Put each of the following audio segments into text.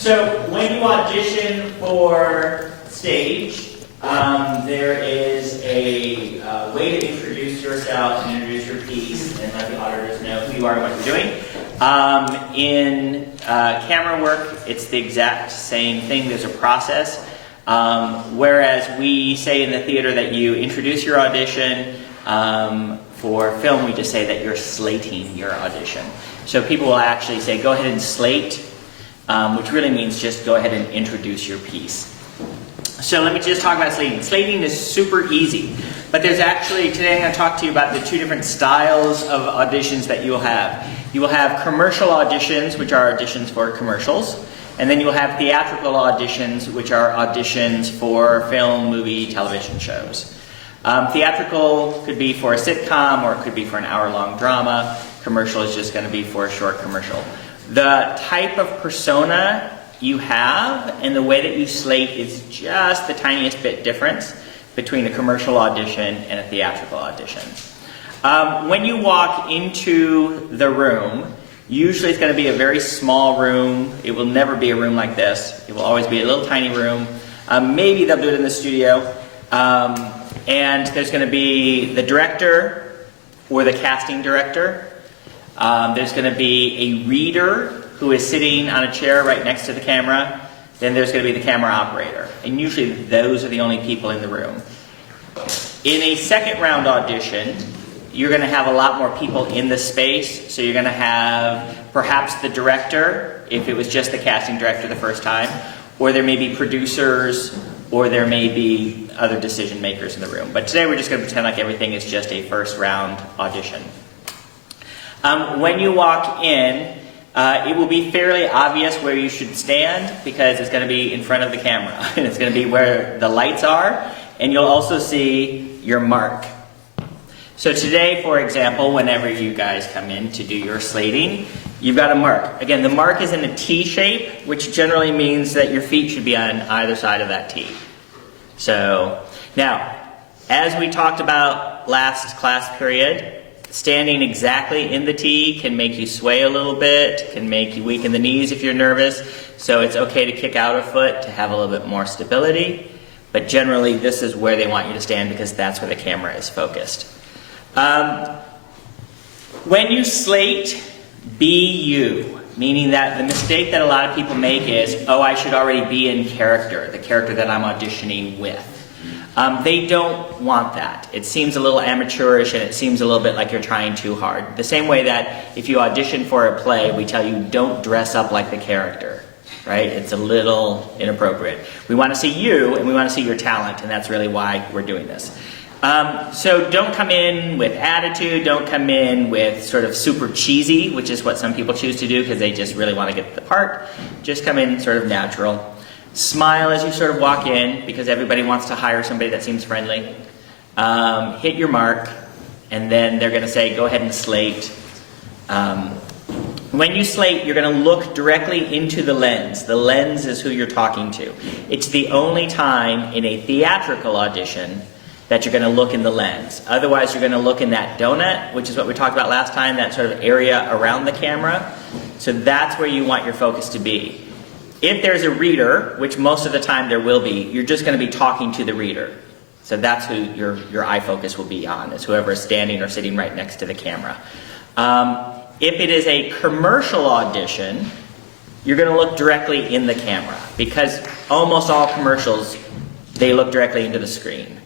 So when you audition for stage, there is a way to introduce yourself and introduce your piece and let the auditors know who you are and what you're doing. In camera work, it's the exact same thing. There's a process. Whereas we say in the theater that you introduce your audition, for film we just say that you're slating your audition. So people will actually say, go ahead and slate, which really means just go ahead and introduce your piece. So let me just talk about slating. Slating is super easy, but there's actually, today I'm going to talk to you about the two different styles of auditions that you will have. You will have commercial auditions, which are auditions for commercials, and then you will have theatrical auditions, which are auditions for film, movie, television shows. Theatrical could be for a sitcom, or it could be for an hour-long drama. Commercial is just going to be for a short commercial. The type of persona you have and the way that you slate is just the tiniest bit difference between a commercial audition and a theatrical audition. When you walk into the room, usually it's going to be a very small room. It will never be a room like this. It will always be a little tiny room. Maybe they'll do it in the studio. And there's going to be the director or the casting director. There's going to be a reader who is sitting on a chair right next to the camera. Then there's going to be the camera operator. And usually those are the only people in the room. In a second round audition, you're going to have a lot more people in the space. So you're going to have perhaps the director, if it was just the casting director the first time, or there may be producers, or there may be other decision makers in the room. But today we're just going to pretend like everything is just a first round audition. When you walk in, it will be fairly obvious where you should stand because it's going to be in front of the camera. And it's going to be where the lights are, and you'll also see your mark. So today, for example, whenever you guys come in to do your slating, you've got a mark. Again, the mark is in a T shape, which generally means that your feet should be on either side of that T. So, now, as we talked about last class period, standing exactly in the T can make you sway a little bit, can make you weaken the knees if you're nervous, so it's okay to kick out a foot to have a little bit more stability, but generally this is where they want you to stand because that's where the camera is focused. When you slate, be you, meaning that the mistake that a lot of people make is, oh, I should already be in character, the character that I'm auditioning with. They don't want that. It seems a little amateurish and it seems a little bit like you're trying too hard. The same way that if you audition for a play, we tell you don't dress up like the character, right? It's a little inappropriate. We want to see you and we want to see your talent, and that's really why we're doing this. So don't come in with attitude, don't come in with sort of super cheesy, which is what some people choose to do because they just really want to get the part. Just come in sort of natural. Smile as you sort of walk in because everybody wants to hire somebody that seems friendly. Hit your mark, and then they're going to say, go ahead and slate. When you slate, you're going to look directly into the lens. The lens is who you're talking to. It's the only time in a theatrical audition that you're going to look in the lens. Otherwise, you're going to look in that donut, which is what we talked about last time, that sort of area around the camera. So that's where you want your focus to be. If there's a reader, which most of the time there will be, you're just going to be talking to the reader. So that's who your eye focus will be on, is whoever is standing or sitting right next to the camera. If it is a commercial audition, you're going to look directly in the camera because almost all commercials, they look directly into the screen.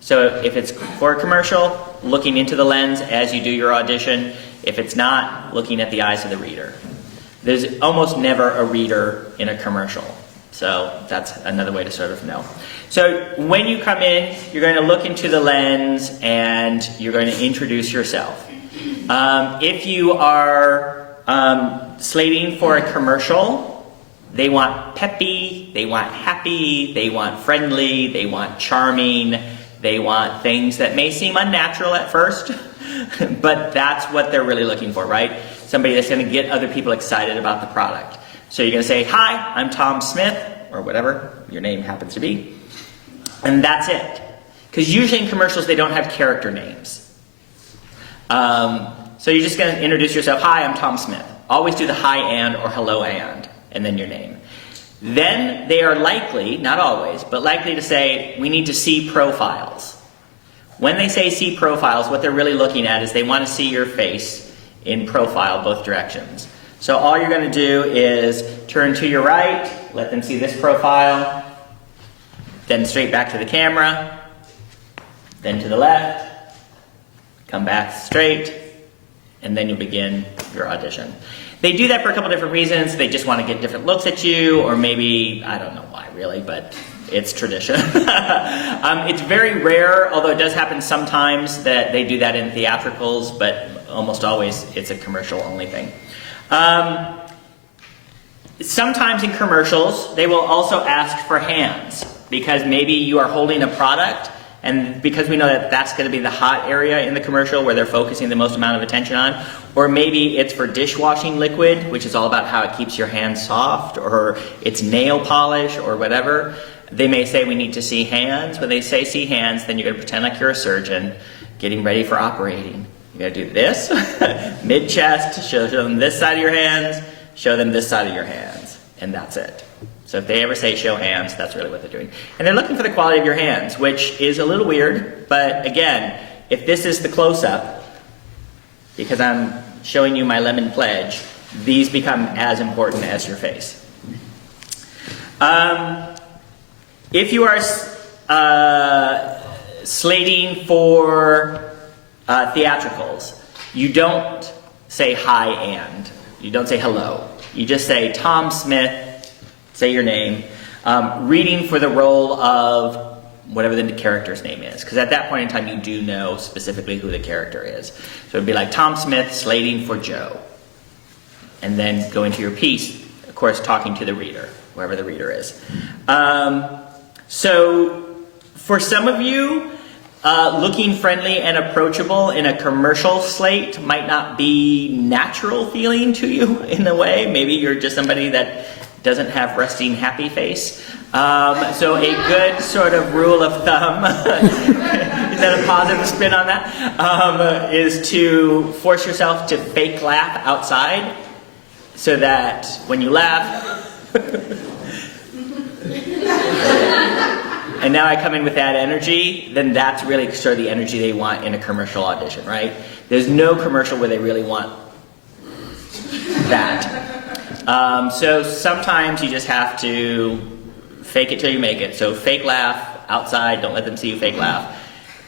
So if it's for a commercial, looking into the lens as you do your audition. If it's not, looking at the eyes of the reader. There's almost never a reader in a commercial. So that's another way to sort of know. So when you come in, you're going to look into the lens and you're going to introduce yourself. If you are slating for a commercial, they want peppy, they want happy, they want friendly, they want charming, they want things that may seem unnatural at first, but that's what they're really looking for, right? Somebody that's going to get other people excited about the product. So you're going to say, hi, I'm Tom Smith, or whatever your name happens to be, and that's it. Because usually in commercials they don't have character names. So you're just going to introduce yourself, hi, I'm Tom Smith. Always do the hi and or hello and then your name. Then they are likely, not always, but likely to say, we need to see profiles. When they say see profiles, what they're really looking at is they want to see your face in profile both directions. So all you're going to do is turn to your right, let them see this profile, then straight back to the camera, then to the left, come back straight, and then you'll begin your audition. They do that for a couple different reasons. They just want to get different looks at you, or maybe, I don't know why really, but it's tradition. It's very rare, although it does happen sometimes that they do that in theatricals, but almost always it's a commercial only thing. Sometimes in commercials, they will also ask for hands, because maybe you are holding a product, and because we know that that's going to be the hot area in the commercial where they're focusing the most amount of attention on, or maybe it's for dishwashing liquid, which is all about how it keeps your hands soft, or it's nail polish or whatever, they may say we need to see hands. When they say see hands, then you're going to pretend like you're a surgeon getting ready for operating. You're going to do this, mid-chest, show them this side of your hands, show them this side of your hands, and that's it. So if they ever say show hands, that's really what they're doing. And they're looking for the quality of your hands, which is a little weird, but again, if this is the close-up, because I'm showing you my lemon pledge, these become as important as your face. If you are slating for theatricals, you don't say hi and. You don't say hello. You just say Tom Smith, say your name, reading for the role of whatever the character's name is. Because at that point in time, you do know specifically who the character is. So it'd be like Tom Smith slating for Joe. And then go into your piece, of course, talking to the reader, whoever the reader is. So for some of you, looking friendly and approachable in a commercial slate might not be natural feeling to you in a way. Maybe you're just somebody that doesn't have resting happy face. So a good sort of rule of thumb, is that a positive spin on that? Is to force yourself to fake laugh outside so that when you laugh, and now I come in with that energy, then that's really sort of the energy they want in a commercial audition, right? There's no commercial where they really want that. So sometimes you just have to fake it till you make it. So fake laugh outside, don't let them see you fake laugh.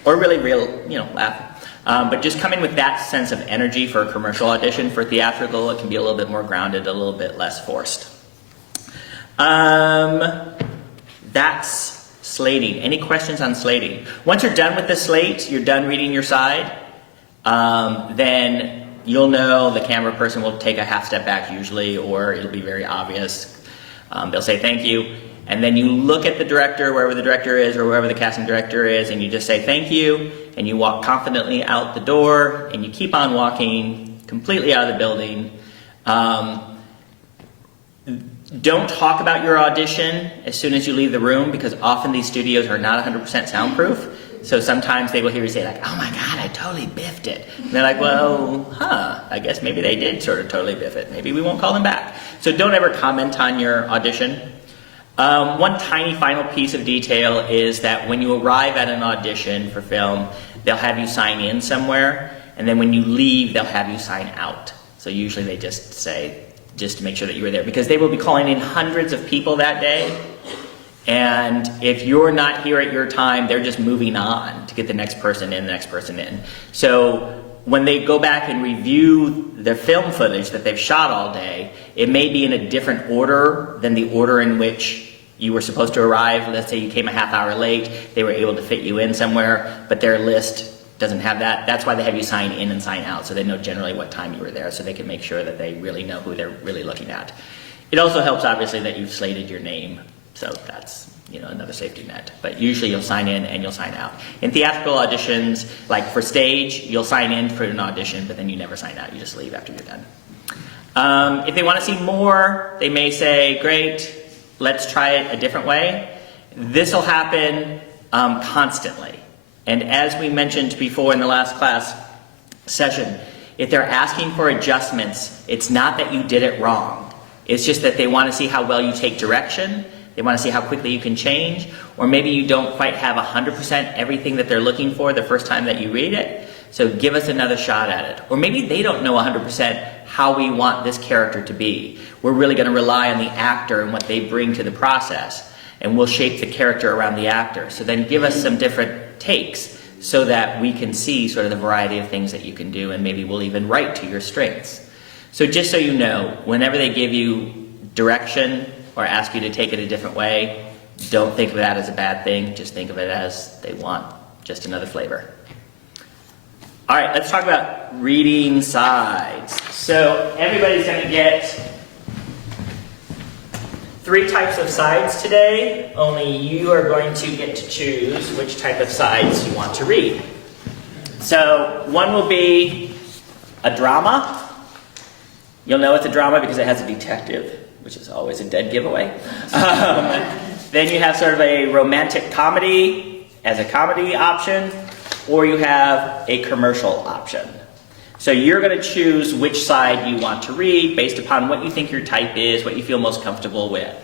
Or really real, laugh. But just come in with that sense of energy for a commercial audition. For theatrical, it can be a little bit more grounded, a little bit less forced. That's slating. Any questions on slating? Once you're done with the slate, you're done reading your side, then you'll know the camera person will take a half step back usually, or it'll be very obvious. They'll say thank you, and then you look at the director, wherever the director is, or wherever the casting director is, and you just say thank you, and you walk confidently out the door, and you keep on walking completely out of the building. Don't talk about your audition as soon as you leave the room, because often these studios are not 100% soundproof. So sometimes they will hear you say like, oh my God, I totally biffed it. And they're like, well, I guess maybe they did sort of totally biff it. Maybe we won't call them back. So don't ever comment on your audition. One tiny final piece of detail is that when you arrive at an audition for film, they'll have you sign in somewhere, and then when you leave, they'll have you sign out. So usually they just say, just to make sure that you were there, because they will be calling in hundreds of people that day, and if you're not here at your time, they're just moving on to get the next person in, So when they go back and review the film footage that they've shot all day, it may be in a different order than the order in which you were supposed to arrive. Let's say you came a half hour late, they were able to fit you in somewhere, but their list doesn't have that. That's why they have you sign in and sign out, so they know generally what time you were there, so they can make sure that they really know who they're really looking at. It also helps, obviously, that you've slated your name, so that's another safety net. But usually you'll sign in and you'll sign out. In theatrical auditions, like for stage, you'll sign in for an audition, but then you never sign out. You just leave after you're done. If they want to see more, they may say, great, let's try it a different way. This will happen constantly. And as we mentioned before in the last class session, if they're asking for adjustments, it's not that you did it wrong. It's just that they want to see how well you take direction. They want to see how quickly you can change. Or maybe you don't quite have 100% everything that they're looking for the first time that you read it. So give us another shot at it. Or maybe they don't know 100% how we want this character to be. We're really going to rely on the actor and what they bring to the process. And we'll shape the character around the actor. So then give us some different takes so that we can see sort of the variety of things that you can do, and maybe we'll even write to your strengths. So just so you know, whenever they give you direction or ask you to take it a different way, don't think of that as a bad thing. Just think of it as they want just another flavor. All right, let's talk about reading sides. So everybody's going to get 3 types of sides today. Only you are going to get to choose which type of sides you want to read. So one will be a drama. You'll know it's a drama because it has a detective, which is always a dead giveaway. Then you have sort of a romantic comedy as a comedy option, or you have a commercial option. So you're going to choose which side you want to read based upon what you think your type is, what you feel most comfortable with.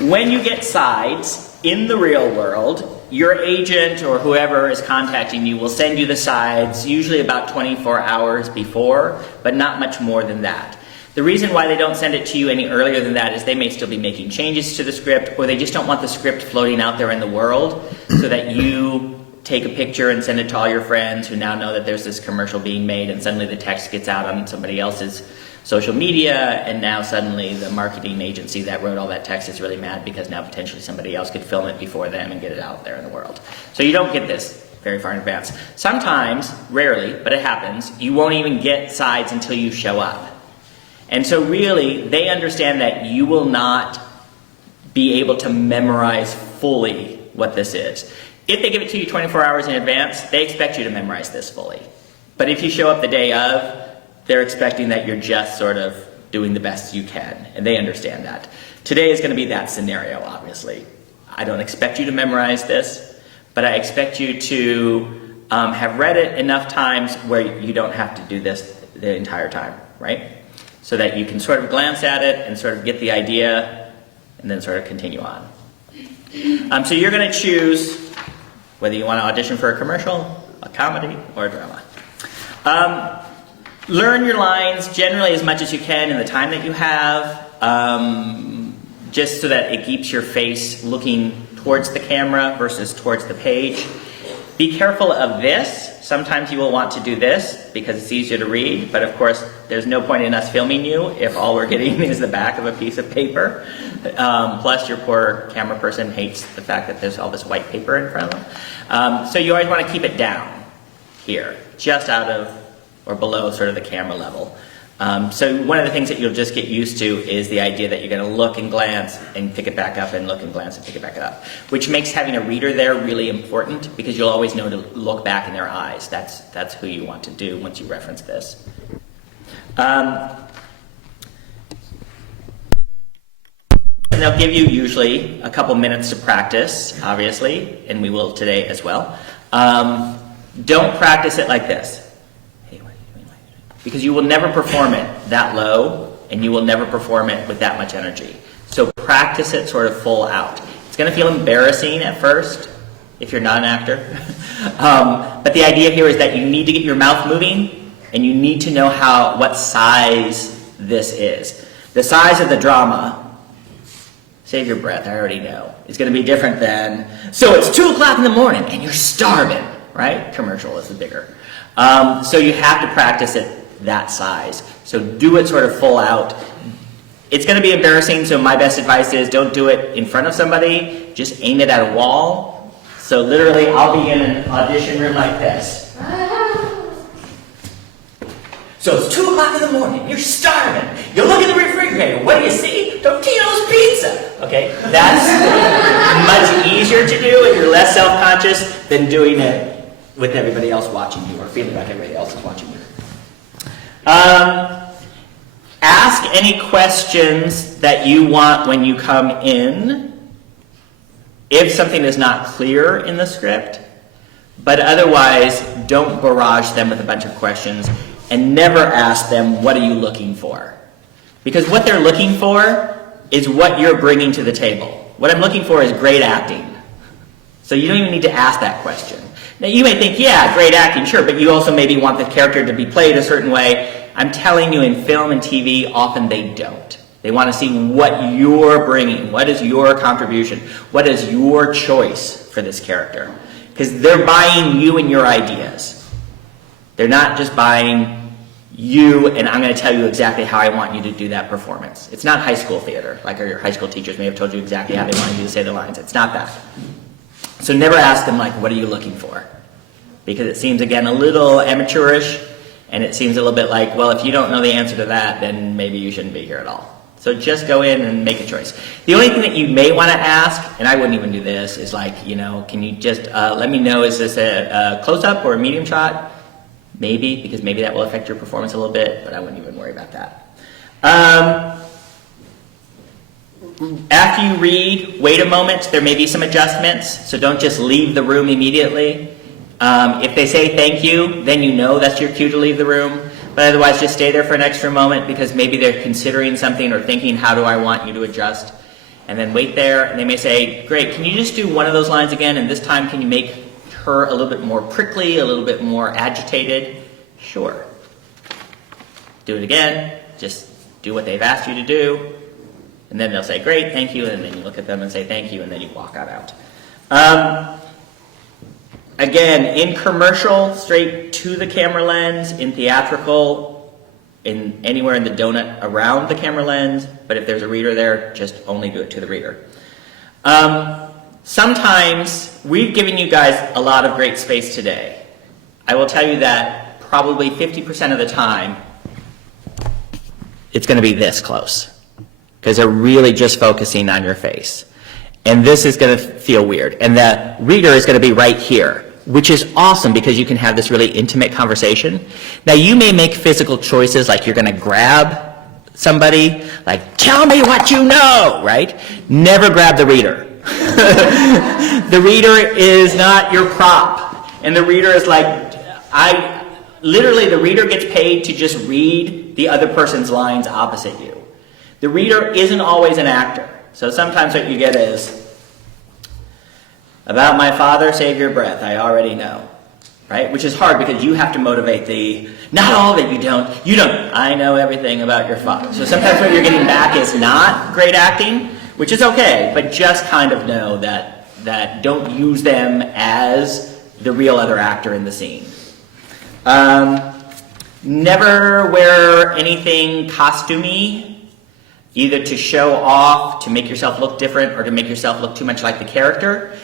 When you get sides in the real world, your agent or whoever is contacting you will send you the sides usually about 24 hours before, but not much more than that. The reason why they don't send it to you any earlier than that is they may still be making changes to the script, or they just don't want the script floating out there in the world so that you take a picture and send it to all your friends who now know that there's this commercial being made, and suddenly the text gets out on somebody else's social media, and now suddenly the marketing agency that wrote all that text is really mad because now potentially somebody else could film it before them and get it out there in the world. So you don't get this very far in advance. Sometimes, rarely, but it happens, you won't even get sides until you show up. And so really, they understand that you will not be able to memorize fully what this is. If they give it to you 24 hours in advance, they expect you to memorize this fully. But if you show up the day of, they're expecting that you're just sort of doing the best you can, and they understand that. Today is going to be that scenario, obviously. I don't expect you to memorize this, but I expect you to have read it enough times where you don't have to do this the entire time, right? So that you can sort of glance at it and sort of get the idea and then sort of continue on. So you're going to choose whether you want to audition for a commercial, a comedy, or a drama. Learn your lines generally as much as you can in the time that you have, just so that it keeps your face looking towards the camera versus towards the page. Be careful of this. Sometimes you will want to do this because it's easier to read, but of course there's no point in us filming you if all we're getting is the back of a piece of paper. Plus your poor camera person hates the fact that there's all this white paper in front of them. So you always want to keep it down here, just out of or below sort of the camera level. So one of the things that you'll just get used to is the idea that you're going to look and glance and pick it back up and look and glance and pick it back up, which makes having a reader there really important because you'll always know to look back in their eyes. That's who you want to do once you reference this. And they'll give you usually a couple minutes to practice, obviously, and we will today as well. Don't practice it like this. Because you will never perform it that low, and you will never perform it with that much energy. So practice it sort of full out. It's going to feel embarrassing at first, if you're not an actor. But the idea here is that you need to get your mouth moving, and you need to know what size this is. The size of the drama, save your breath, I already know, is going to be different than, so it's 2 o'clock in the morning, and you're starving, right? Commercial is the bigger. So you have to practice it that size. So do it sort of full out. It's going to be embarrassing, so my best advice is don't do it in front of somebody. Just aim it at a wall. So literally, I'll be in an audition room like this. So it's 2 o'clock in the morning. You're starving. You look in the refrigerator. What do you see? Totino's pizza. Okay? That's much easier to do, and you're less self-conscious than doing it with everybody else watching you or feeling like everybody else is watching you. Ask any questions that you want when you come in if something is not clear in the script, but otherwise don't barrage them with a bunch of questions and never ask them, what are you looking for? Because what they're looking for is what you're bringing to the table. What I'm looking for is great acting. So you don't even need to ask that question. Now you may think, yeah, great acting, sure, but you also maybe want the character to be played a certain way. I'm telling you, in film and TV, often they don't. They want to see what you're bringing. What is your contribution? What is your choice for this character? Because they're buying you and your ideas. They're not just buying you and I'm going to tell you exactly how I want you to do that performance. It's not high school theater, like your high school teachers may have told you exactly how they want you to say the lines. It's not that. So never ask them, like, what are you looking for? Because it seems, again, a little amateurish, and it seems a little bit like, well, if you don't know the answer to that, then maybe you shouldn't be here at all. So just go in and make a choice. The only thing that you may want to ask, and I wouldn't even do this, is like, can you just let me know, is this a close-up or a medium shot? Maybe, because maybe that will affect your performance a little bit, but I wouldn't even worry about that. After you read, wait a moment. There may be some adjustments, so don't just leave the room immediately. If they say thank you, then you know that's your cue to leave the room. But otherwise, just stay there for an extra moment because maybe they're considering something or thinking, how do I want you to adjust? And then wait there, and they may say, great, can you just do one of those lines again, and this time can you make her a little bit more prickly, a little bit more agitated? Sure. Do it again. Just do what they've asked you to do. And then they'll say, great, thank you, and then you look at them and say thank you, and then you walk out. Again, in commercial, straight to the camera lens. In theatrical, anywhere in the donut around the camera lens. But if there's a reader there, just only do it to the reader. Sometimes, we've given you guys a lot of great space today. I will tell you that probably 50% of the time, it's going to be this close. Because they're really just focusing on your face. And this is going to feel weird. And the reader is going to be right here, which is awesome because you can have this really intimate conversation. Now, you may make physical choices, like you're going to grab somebody, like, tell me what you know, right? Never grab the reader. The reader is not your prop. And the reader is like, literally the reader gets paid to just read the other person's lines opposite you. The reader isn't always an actor. So sometimes what you get is, about my father, save your breath, I already know. Right? Which is hard because you have to motivate not all of it, you don't, I know everything about your father. So sometimes what you're getting back is not great acting, which is okay, but just kind of know that don't use them as the real other actor in the scene. Never wear anything costumey, either to show off, to make yourself look different, or to make yourself look too much like the character.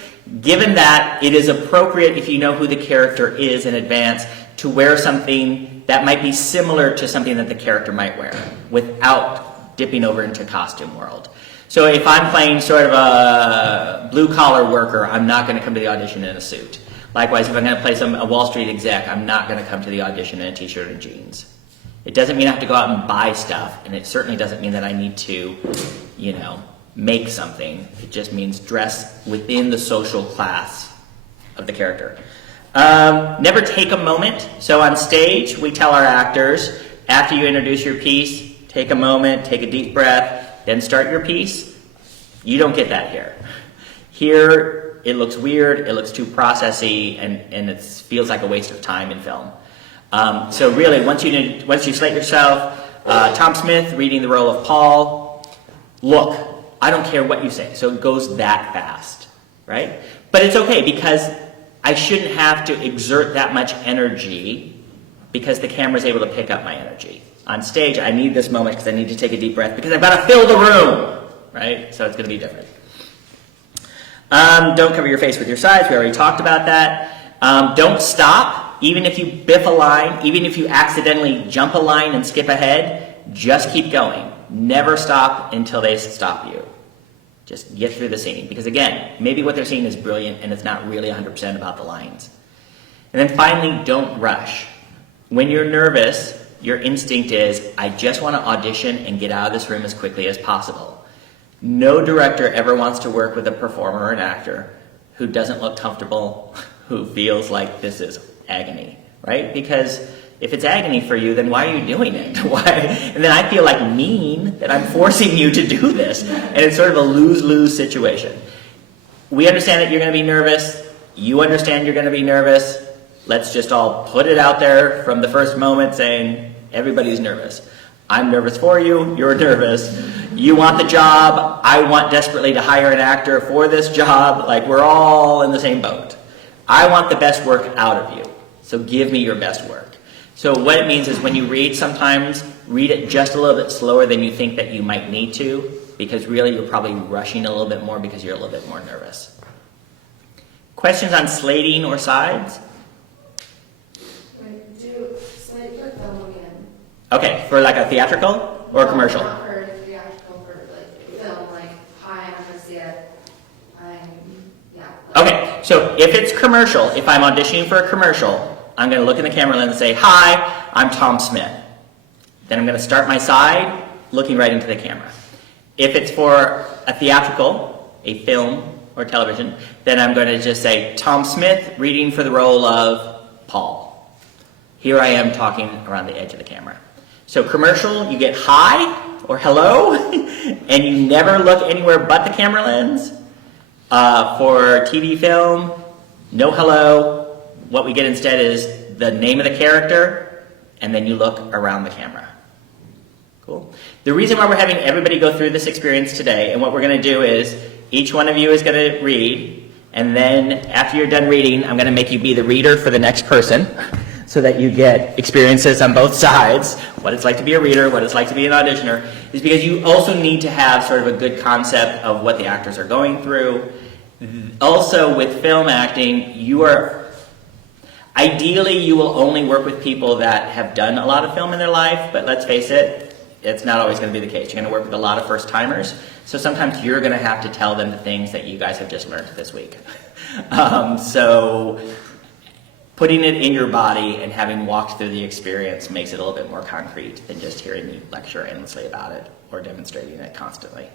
Given that, it is appropriate, if you know who the character is in advance, to wear something that might be similar to something that the character might wear, without dipping over into costume world. So if I'm playing sort of a blue-collar worker, I'm not going to come to the audition in a suit. Likewise, if I'm going to play a Wall Street exec, I'm not going to come to the audition in a t-shirt and jeans. It doesn't mean I have to go out and buy stuff, and it certainly doesn't mean that I need to, make something. It just means dress within the social class of the character. Never take a moment. So on stage, we tell our actors, after you introduce your piece, take a moment, take a deep breath, then start your piece. You don't get that here. Here, it looks weird, it looks too processy, and it feels like a waste of time in film. So really, once you slate yourself, Tom Smith reading the role of Paul, look, I don't care what you say, so it goes that fast, right? But it's okay, because I shouldn't have to exert that much energy because the camera's able to pick up my energy. On stage, I need this moment because I need to take a deep breath because I've got to fill the room, right? So it's going to be different. Don't cover your face with your sides. We already talked about that. Don't stop. Even if you biff a line, even if you accidentally jump a line and skip ahead, just keep going. Never stop until they stop you. Just get through the scene. Because again, maybe what they're seeing is brilliant and it's not really 100% about the lines. And then finally, don't rush. When you're nervous, your instinct is, I just want to audition and get out of this room as quickly as possible. No director ever wants to work with a performer or an actor who doesn't look comfortable, who feels like this is agony, right? Because If it's agony for you, then why are you doing it? Why? And then I feel like mean that I'm forcing you to do this. And it's sort of a lose-lose situation. We understand that you're going to be nervous. You understand you're going to be nervous. Let's just all put it out there from the first moment saying, everybody's nervous. I'm nervous for you. You're nervous. You want the job. I want desperately to hire an actor for this job. Like, we're all in the same boat. I want the best work out of you. So give me your best work. So what it means is when you read, sometimes read it just a little bit slower than you think that you might need to, because really you're probably rushing a little bit more because you're a little bit more nervous. Questions on slating or sides? Wait, do slate for film again. Okay, for like a theatrical or a commercial? Not for theatrical, for like film, like, hi, I'm Lucia. Okay, so if it's commercial, if I'm auditioning for a commercial, I'm going to look in the camera lens and say, hi, I'm Tom Smith. Then I'm going to start my side, looking right into the camera. If it's for a theatrical, a film or television, then I'm going to just say, Tom Smith, reading for the role of Paul. Here I am talking around the edge of the camera. So commercial, you get hi or hello, and you never look anywhere but the camera lens. For TV film, no hello. What we get instead is the name of the character, and then you look around the camera. Cool. The reason why we're having everybody go through this experience today, and what we're going to do is, each one of you is going to read, and then after you're done reading, I'm going to make you be the reader for the next person, so that you get experiences on both sides, what it's like to be a reader, what it's like to be an auditioner, is because you also need to have sort of a good concept of what the actors are going through. Also, with film acting, ideally, you will only work with people that have done a lot of film in their life, but let's face it, it's not always going to be the case. You're going to work with a lot of first-timers, so sometimes you're going to have to tell them the things that you guys have just learned this week. So putting it in your body and having walked through the experience makes it a little bit more concrete than just hearing me lecture endlessly about it or demonstrating it constantly.